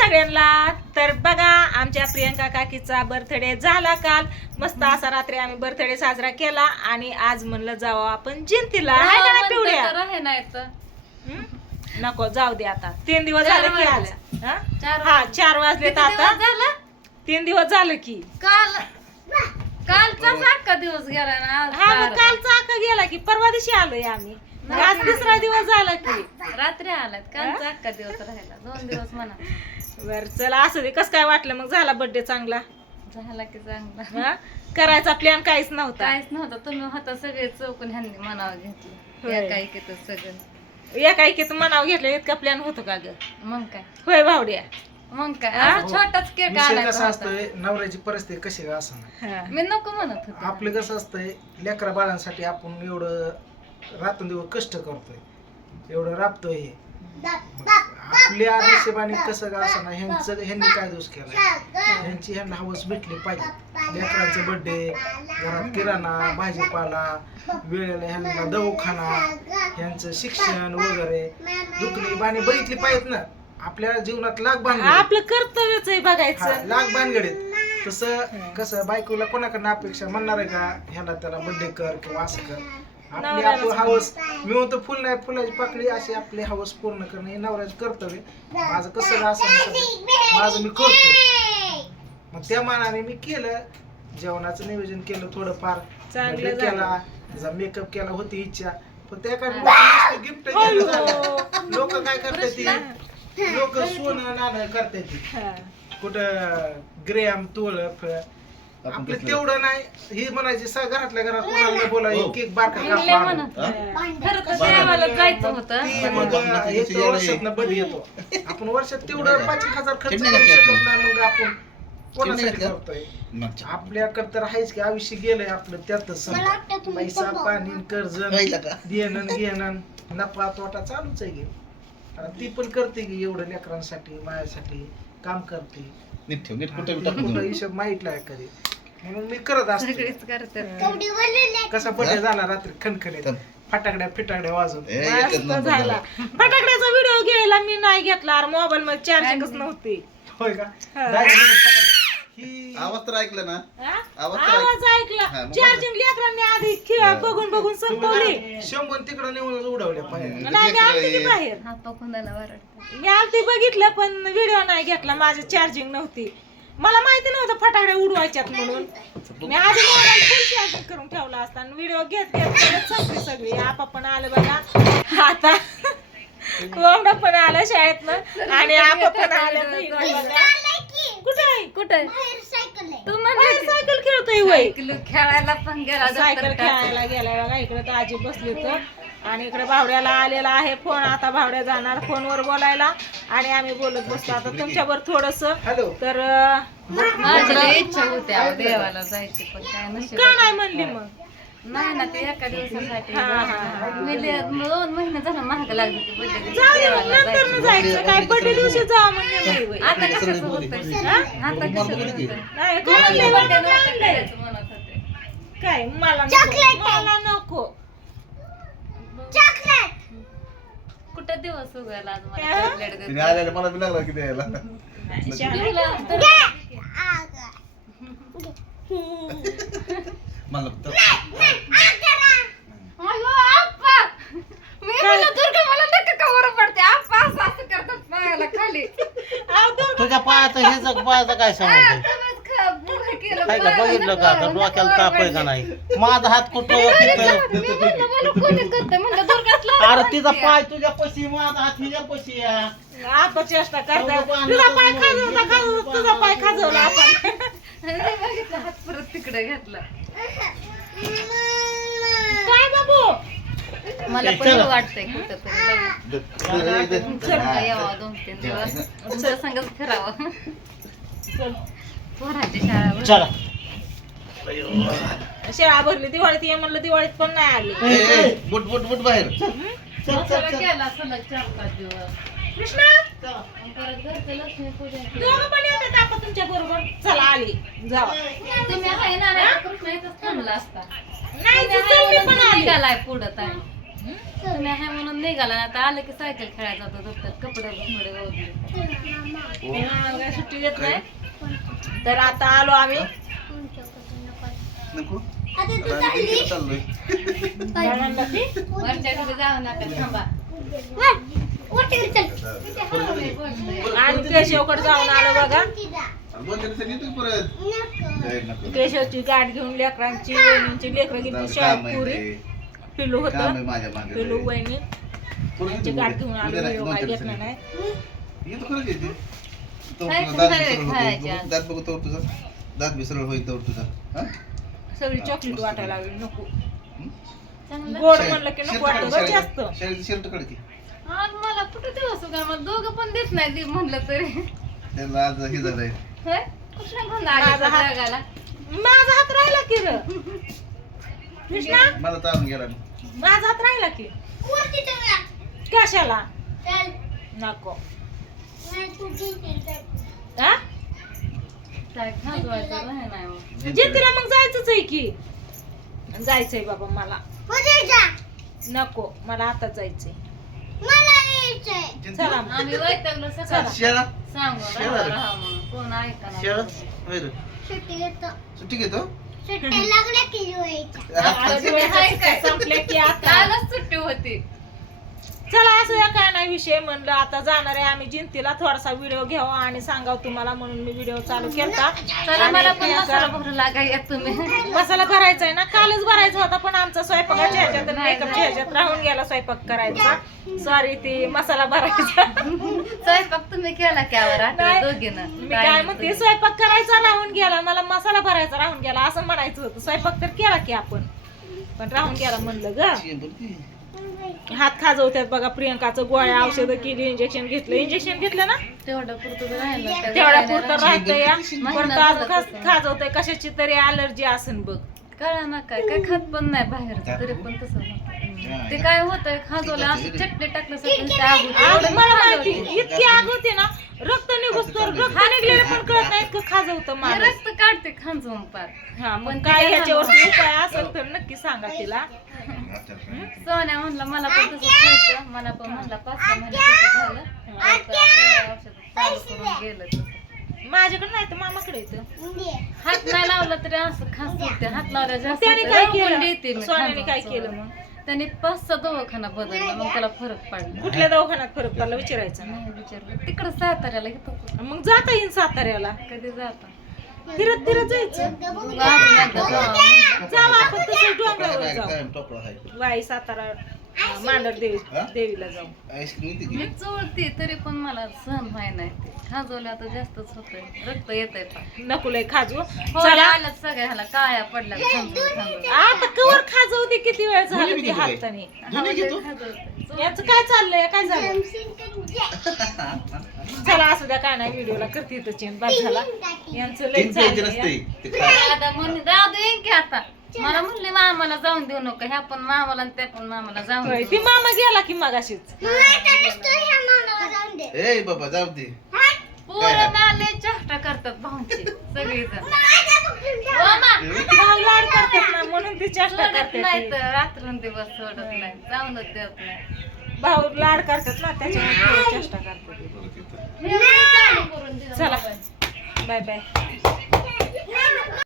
सगळ्यांना. तर बघा आमच्या प्रियंका काकीचा बर्थडे झाला काल. मस्त असा रात्री आम्ही बर्थडे साजरा केला आणि आज म्हणलं जावं आपण जयंतीला. आहे का नाही पिवड्या? नको जाऊ दे आता. 3 दिवस झाले की आज. हा 4 वाजलेत आता. 3 दिवस झाले की. कालचाच अख्खा दिवस गेला ना. हा मग कालचा अख्खा गेला की. परवा दिवशी आलोय आम्ही. आज 3रा दिवस झाला की. रात्री आलात. कालचा अख्खा दिवस राहिला. 2 दिवस म्हणा. बर चला असू दे. कसं काय वाटलं मग? झाला बर्थडे चांगला? झाला की चांगला. करायचा प्लॅन काहीच नव्हता. काहीच नव्हतं. तुम्ही होता सगळे चौकून ह्यांनी मनावर घेतलं. काय केलं सगळं एकाएकीत मनाव घेतलं इतका प्लॅन होतो का ग? मग काय होय भावड्या. मग काय असं छोटाच केक विषय आणायचा कसा होता. असतोय नवऱ्याची परिस्थिती कशी का असणार. मी नको म्हणत होते. आपलं कसं असतंय लेकरा बाळांसाठी आपण एवढं रात्रंदिवस कष्ट करतोय, एवढं राबतोय. हे आपल्या हिशेबाने कसं का असणार. ह्यांनी काय दोष केला? ह्यांची ह्यांना हवस भेटली पाहिजे. लेकरांचं बर्थडे, घरात किराणा भाजीपाला, वेळेला ह्यांना दवाखाना, ह्यांचं शिक्षण वगैरे दुखणी बाणी बघितली पाहिजेत ना. आपल्या जीवनात लाख भानगड, आपलं कर्तव्यच आहे बघायचं. लाख भानगडीत. तसं कसं बायकोला कोणाकडनं अपेक्षा म्हणणार आहे का ह्याला त्याला बर्थडे कर किंवा असं कर. आपली आपण हवस, मी म्हणतो फुल नाही फुलाची पाकळी, अशी आपली हवस पूर्ण करणं हे नवऱ्याचं कर्तव्य. माझं कसं असं माझं मी करतो. मग त्या मानाने मी केलं. जेवणाचं नियोजन केलं थोडंफार, चांगलं केला, त्याचा मेकअप केला, होती इच्छा. पण त्या काय गिफ्ट लोक काय करतात ती, लोक सोनं नाणं करतात ती. कुठं ग्रॅम तोळ आपलं तेवढं नाही. हे म्हणायचे घरातल्या घरात कोणाला बोलायचं केक बारका म्हणले म्हणत खरं तर देवाला जायचं होतं. वर्षात बडी येतो. आपण वर्षात तेवढं 5,000 खर्च करू शकत नाही. मग आपण कोणासाठी करतोय? आपल्याकडे तर आहेच की. आयुष्य गेलंय आपलं त्यातच. पैसा पाणी कर्ज देणं घेणं नफा तोटा चालूच आहे. ती पण करते की एवढं लेकरांसाठी माझ्यासाठी काम करते. कुठं हिशोब माहितला आहे कधी. म्हणून मी करत असतो. सगळीच करतात. कसा बर्थडे झाला रात्री खणखणीत, फटाकड्या फिटाकड्या वाजून मस्त झाला. फटाकड्याचा व्हिडिओ घ्यायला मी नाही घेतला. मोबाईल मध्ये चार्जिंगच नव्हती. होय का? आवाज तर ऐकलं ना? आवाज ऐकला. चार्जिंग लेकरांनी आधी बघून बघून संपवली. 100 तिकडं नेऊन उडवल्या पाहिजे. नाही मी आलती की बाहेर. हात पकडून वरडतात. मी आलती बघितलं पण व्हिडिओ नाही घेतला. माझी चार्जिंग नव्हती. मला माहिती नव्हतं फटाकड्या उडवायच्यात म्हणून. मी आधी मोबाईल फुल चार्जिंग करून ठेवला असता. व्हिडिओ घेत घेत संपली सगळी. आपा पण आलं बघा आता. कोंबडा पण आलं शाळेतनं आणि आपा पण आलं. कुठे तू म्हणजे सायकल खेळतोय वय. खेळायला पण गेला. सायकल खेळायला गेलाय बघा. इकडे तर आजी बसली तर आणि इकडे भावड्याला आलेला आहे फोन. आता भावड्या जाणार फोनवर बोलायला आणि आम्ही बोलत बसतो आता तुमच्यावर थोडस. तर माझी इच्छा होती देवाला जायची पण काय नशीब का नाही म्हणली मग? नाही ना. ते एका दिवसासाठी हा, हा, 2 महिने झालं महाग लागली ती बर्थडे. जाऊ दे, नंतर न जायचं. काय बर्थडे दिवशी जावं म्हणजे वय. आता कशाचं होतंय? आता कशाचं होतंय? नाही काय आणलंय बा? बर्थडे नव्हता करायचं म्हणत होते. काय मला नको. मला नको. कुठं दिवस उगवला आज मला चॉकलेट देत. तिने आलेलं मला बी लागला की द्यायला. मला अयो आप्पा, मी म्हणलं दुर्गा मला नका कवर पडते. आप्पा असं असं करतात पायाला खाली. तुझ्या पायाचं हे जग पायाचं काय सांगायचं? काय का बघितलं का आता डोक्याला ताप आहे का नाही? माझा हात कुठं अरे तिचा पाय तुझ्या पशी, माझा हात तुझ्या पशी. आपण चेष्टा करता. तुझा पाय खाजवला तुझा पाय खाजवला आपण. हात परत तिकडे घातला. काय बाबू? मला पण वाटतंय कुठं तरी यावं 2-3 दिवस तुमच्या संगच फिरावं. पोरांची शाळा चला शाळा भरली. दिवाळीत ये म्हणलं दिवाळीत पण नाही आली. बुट बुट बुट बाहेर. केला सलग 4-5 दिवस. कृष्णा परत घरचं लक्ष्मीपूजन दोघं पण येतात आपण तुमच्या बरोबर. चला आली जावा. तुम्ही आहे ना कृष्ण इथंच थांबला असता. नाही चल मी पण आली. निघालाय पुढं ताई. तुम्ही आहे म्हणून निघाला ना, आता आलं की सायकल खेळायला जातो तर कपडे ओढले. आम्हाला काय सुट्टी देत नाही. तर आता आलो आम्ही. नको आता आम्ही तिकडे चाललोय. काय म्हणला ती? वरच्या घरी जाऊ नका, थांबा. आणि केशवकडे जाऊन आलो बघा. अरे दोन दिवसांनी येतोय परत. ए, नको. केशवची गाठ घेऊन लेकरांची वहिनींची लेकरं गेली काम शाळेत आहे पुरी. ते. पिल्लू काम आहे होतं. माझ्या मागे. पिल्लू वहिनी परत त्यांची येतो गाठ उद्या. घेऊन आलो. उद्या नाही, व्हिडिओ दोन काय तीन घेतला दिवसांनी. नाही. येतो खरं येते. तो खायचं दात नाही, बिसरळ खायच्या. होतो. दात बघतो तुझा. दात बिसरळ होईल तर तुझा. हा? सगळी चॉकलेट वाटायला लागली. नको चांगलं. गोड म्हणलं की नको वाटतं गं जास्त. शाळेचं शर्ट काढ की. आज मला कुठं दिवस का मला दोघं पण देत नाही ती म्हणलं तरी. त्याला आज हे झालंय. होय? कुठं घेऊन आली माझा हात- जगाला? माझा हात राहिला की र कृष्णा, मला तारून गेला. माझा हात राहिला की कशाला नको हा? काय खाजवायचं राहे नाही मग. जयंतीला मग जायचंच आहे की. जायचंय बाबा मला. नको मला आता जायचंय. चला मग. आम्ही वैतागलो चला. सकाळी शेळा सांगू शेळा. राहा म्हणून कोण ऐका शेळा नाही. होय रे. सुट्टी घेतो. आता दिवाळीच्या सुट्ट्या संपल्या की आता कालच सुट्टी होती. चला असं या काय नाही विषय. म्हणलं आता जाणार आहे आम्ही जिंतीला. थोडासा व्हिडिओ घ्यावा आणि सांगाव तुम्हाला म्हणून मी व्हिडिओ चालू केलता. चला मला पण आणि मसाला भरू लागा या तुम्ही. मसाला भरायचा आहे ना. कालच भरायचा होता पण आमचा स्वयंपाकाच्या ह्याच्यात आणि मेकअपच्या ह्याच्यात राहून गेला स्वयंपाक करायचा. सॉरी ती मसाला भरायचा. स्वयंपाक तुम्ही केला की आवर नाही. आता दोघीनं. मी काय म्हणते स्वयंपाक करायचा राहून गेला. मला मसाला भरायचा राहून गेला असं म्हणायचं होतं. स्वयंपाक तर केला की आपण पण राहून गेला म्हणलं ग. हात खाजवतात बघा. प्रियंकाचं गोळ्या औषधं केली. इंजेक्शन घेतलं ना. तेवढं पुरतं राहिलं. तेवढ्या पुरतं राहतं या. महिना परत झाला अजून तसं. खाजवतंय कशाची तरी अलर्जी असेल बघ. कळा ना काय काय खात पण नाही बाहेर तरी पण तसं होतं. ते काय होतंय खाजवलं असं चटणी टाकलं आग मला माहिती इतकी आग होती ना. रक्त निघूस तर रक्त निघलेलं पण कळत नाही इतकं खाजवतं मला. रक्त काढते खांजवून पार. हा मग पण काय ते ह्याच्यावरती उपाय असेल तर नक्की सांगा तिला. सोन्या म्हणलं मला पण तसं खायचं. मला पण म्हणला 5-6 महिने तसं झालं. आता औषध चालू करून गेलं तसं. माझ्याकडे नाही तर मामाकडे येतं. हात नाही लावला तरी असं खास होते. हात लावला जास्त त्याने होतं. काय रंगून देते केलं मी सोन्याने काय खांजवून. केलं मग. त्याने 5-6 दवाखाना बदलला मग त्याला फरक पडला. कुठल्या दवाखान्यात फरक पडला विचारायचं ना. नाही विचारलं तिकडं साताऱ्याला घेतो. मग जाता येईल साताऱ्याला. कधी जाता फिरत फिरत जायचं. अजून एकदा जाऊ म्हणलं. जाऊ आपण तसं डोंगरावर जाऊ. टोपळा आहे. वाई सातारा मांडर देवीला जाऊ. आईस्क्रीम येते मी की. चोळते तरी पण मला सहन व्हाय नाही ते. खाजवल्या तर जास्तच होतंय. रक्त येतंय पार. नको लय खाजू. हो चला आलं सगळ्याला काळ्या पडल्या खांजवून. आता कवर खाजवते किती वेळ झाला दोन्ही ती घेतो काय? हाताने. दोन्ही घेतो. याचं काय चाललंय काय झालं. चला असू द्या काय नाही. व्हिडिओला करते तर चेन बाद झाला. यांचं लय तीन प्यायचे चाललंय. नसते ते खा. आता म्हणले जाऊ दे की आता. मला म्हणले मामाला जाऊन देऊ नका. ह्या पण मामाला आणि त्या पण मामाला जाऊन होय, देऊ ती मामा गेला की मगाशीच. ए बाबा जाऊ दे. पोरं ना लय चेष्टा करतात भाऊंची सगळीजण. हो ना. भाऊ लाड करतात ना म्हणून ती चेष्टा सोडत करते नाही ती. तर रात्रंदिवस सोडत नाही. जाऊनच देत नाही. भाऊ लाड करतात ना त्याच्यामुळे पोरं चेष्टा करतात. मी चालू करून दिलं चला मोबाईल. Bye bye.